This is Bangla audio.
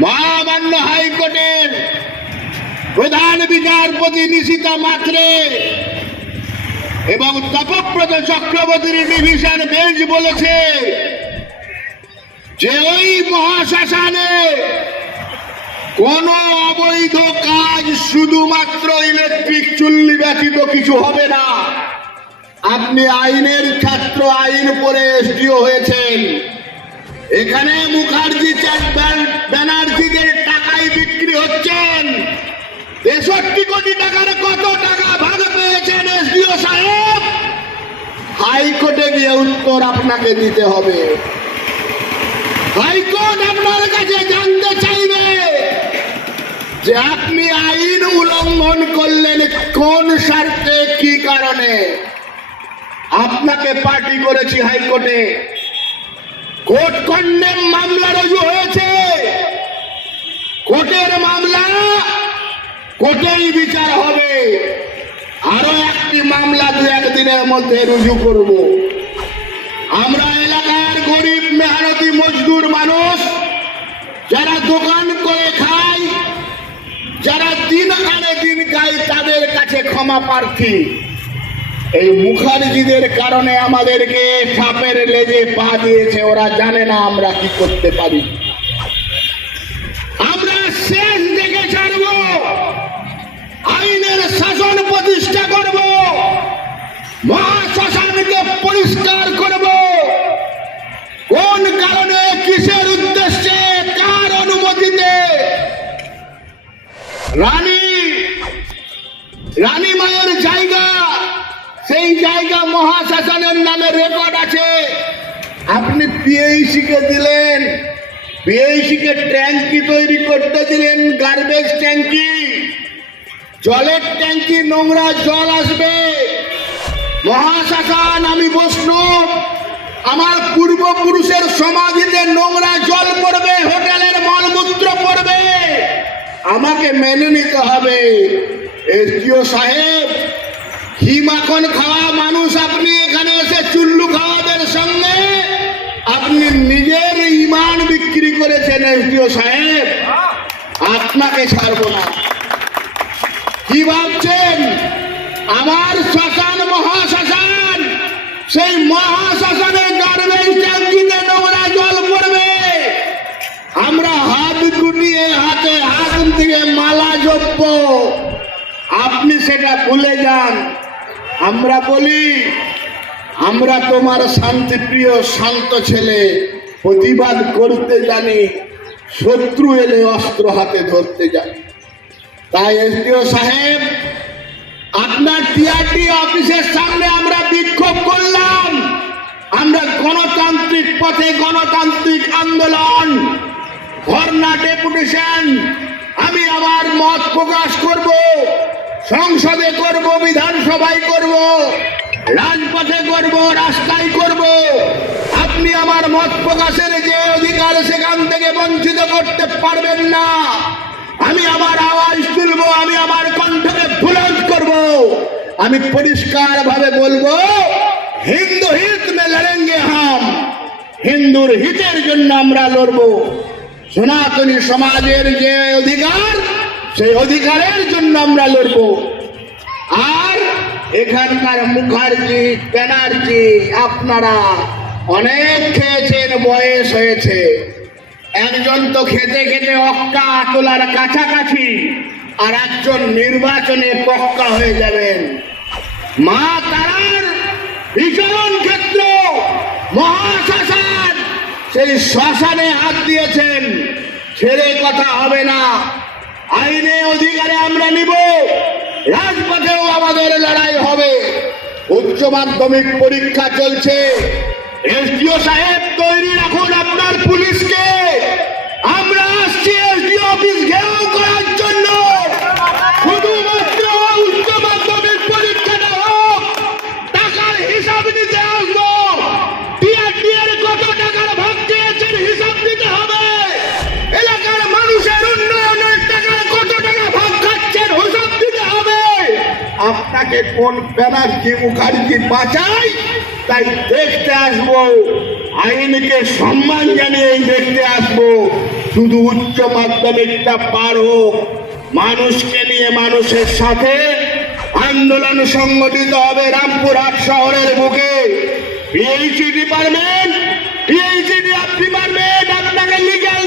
মহামান্য হাইকোর্টের প্রধান বিচারপতি নিশিতা মাত্রে এবং তপব্রত চক্রবর্তীর ডিভিশন বেঞ্চ বলেছে যে ওই মহাশ্মশানে কোন অবৈধ কাজ শুধুমাত্র ইলেকট্রিক চুল্লি ব্যতীত কিছু হবে না। আপনি আইনের ছাত্র, আইন পড়ে এসডিও হয়েছেন। এখানে মুখার্জি ব্যানার্জিদের টাকায় বিক্রি হচ্ছেন। 63 কোটি টাকার কত টাকা ভাগ পেয়েছেন এসডিও সাহেব? হাইকোর্টে গিয়ে উত্তর আপনাকে দিতে হবে। হাইকোর্ট আপনার কাছে জানতে চাইবে যে আপনি আইন উল্লঙ্ঘন করলেন কোন স্বার্থে, কি কারণে। আপনাকে পার্টি করেছি হাইকোর্টে, কোর্ট কন্ডেম মামলা রুজু হয়েছে। কোর্টের মামলা কোর্টেই বিচার হবে। আরো একটি মামলা 2-1 দিনের মধ্যে রুজু করব। আমরা এলাকার গরিব মেহনতি মজদুর মানুষ, যারা দোকান করে খায়, যারা দিন আনে দিন খায়, তাদের কাছে ক্ষমা প্রার্থী। এই মুখার্জিদের কারণে আমাদেরকে সাপের লেজে পা দিয়েছে। ওরা জানে না আমরা কি করতে পারি। আমরা শেষ দেখে ছাড়ব, আইনের শাসন প্রতিষ্ঠা করব, মহাশ্মশানকে পরিষ্কার করব। কোন কারণে, কিসের উদ্দেশ্যে, কার অনুমতিতে রানী মায়ের জায়গা, সেই জায়গা মহাশ্মশানের নামে রেকর্ড আছে। আপনি পিএইচি কে দিলেন, পিএইচি কে ট্যাঙ্কি তৈরি করতে দিলেন, গার্বেজ ট্যাঙ্কি, জলের ট্যাঙ্কি, নোংরা জল আসবে। মহাশ্মশান, আমি বৈষ্ণব, আমার পূর্বপুরুষের সমাধিতে নোংরা জল পড়বে, হোটেলের মলমূত্র পড়বে, আমাকে মেনে নিতে হবে। এসডিও সাহেব, ঘি মাখন খাওয়া মানুষ, আপনি এখানে এসে চুল্লু খাওয়াদের সঙ্গে আপনি নিজের ইমান বিক্রি করেছেন। এসডিও সাহেব, আপনাকে ছাড়বো না। কি ভাবছেন আমার শ্মশান মহাশ্মশান, সেই মহাশ্মশানের গার্বেজ ট্যাঙ্কিতে নোংরা জল পড়বে? আমরা হাত গুটিয়ে হাতে হাত দিয়ে মালা জপব, আপনি সেটা ভুলে যান। আমরা বলি, আমরা তোমার শান্তিপ্রিয় শান্ত ছেলে, প্রতিবাদ করতে জানি, শত্রু এলে অস্ত্র হাতে ধরতে জানি। তাই এসডিও সাহেব, আপনার টিআরটি অফিসের সামনে আমরা বিক্ষোভ করলাম। আমরা গণতান্ত্রিক পথে গণতান্ত্রিক আন্দোলন, ধর্ণা, ডেপুটেশন, আমি আমার মত প্রকাশ করব, সংসদে করব, বিধানসভায় করব, রাজপথে করব, রাস্তায় করব। আপনি আমার মত প্রকাশের যে অধিকার, সেখান থেকে বঞ্চিত করতে পারবেন না। আমি আমার আওয়াজ তুলব, আমি আমার কণ্ঠকে বুলন্দ করব। আমি পরিষ্কার ভাবে বলবো, হিন্দু হিত মে লড়েঙ্গে হাম, হিন্দুর হিতের জন্য আমরা লড়ব। সনাতনী সমাজের যে অধিকার, সেই অধিকারের জন্য আমরা লড়ব। আর এখানকার মুখার্জি, ব্যানার্জি, আপনারা অনেক খেয়েছেন, বয়স হয়েছে। একজন তো খেতে খেতে অক্কা তোলার কাছাকাছি, আর একজন নির্বাচনে পক্কা হয়ে যাবেন। মা তারার বিচরণ ক্ষেত্র মহাশ্মশান, সেই শ্মশানে হাত দিয়েছেন, ছেড়ে কথা হবে না। আইনে অধিকারে আমরা নিব, রাজপথেও আমাদের লড়াই হবে। উচ্চ মাধ্যমিক পরীক্ষা চলছে। এসডিও সাহেব, তৈরি রাখুন আপনার পুলিশকে। আমরা আসছি এসডিও অফিস ঘেরাও করার জন্য। শুধুমাত্র উচ্চ মাধ্যমিক পরীক্ষাটা হোক, টাকার হিসাব নিতে আসবো। টিআরটি এর কত টাকার ভাগ চেয়েছেন, হিসাব দিতে হবে। এলাকার মানুষের উন্নয়নের টাকার কত টাকা ভাগ খাচ্ছেন, হিসাব দিতে হবে। আপনাকে কোন ব্যানার্জি মুখার্জি বাঁচায়, তাই দেখতে আসবো। আইনকে সম্মান জানিয়ে দেখতে আসবো। শুধু উচ্চ মাধ্যমিকটা পার হোক, মানুষকে নিয়ে মানুষের সাথে আন্দোলন সংগঠিত হবে রামপুরহাট শহরের বুকে। পিএইচডি ডিপার্টমেন্ট, পিএইচডি ডিপার্টমেন্ট আপনাকে লিগ্যাল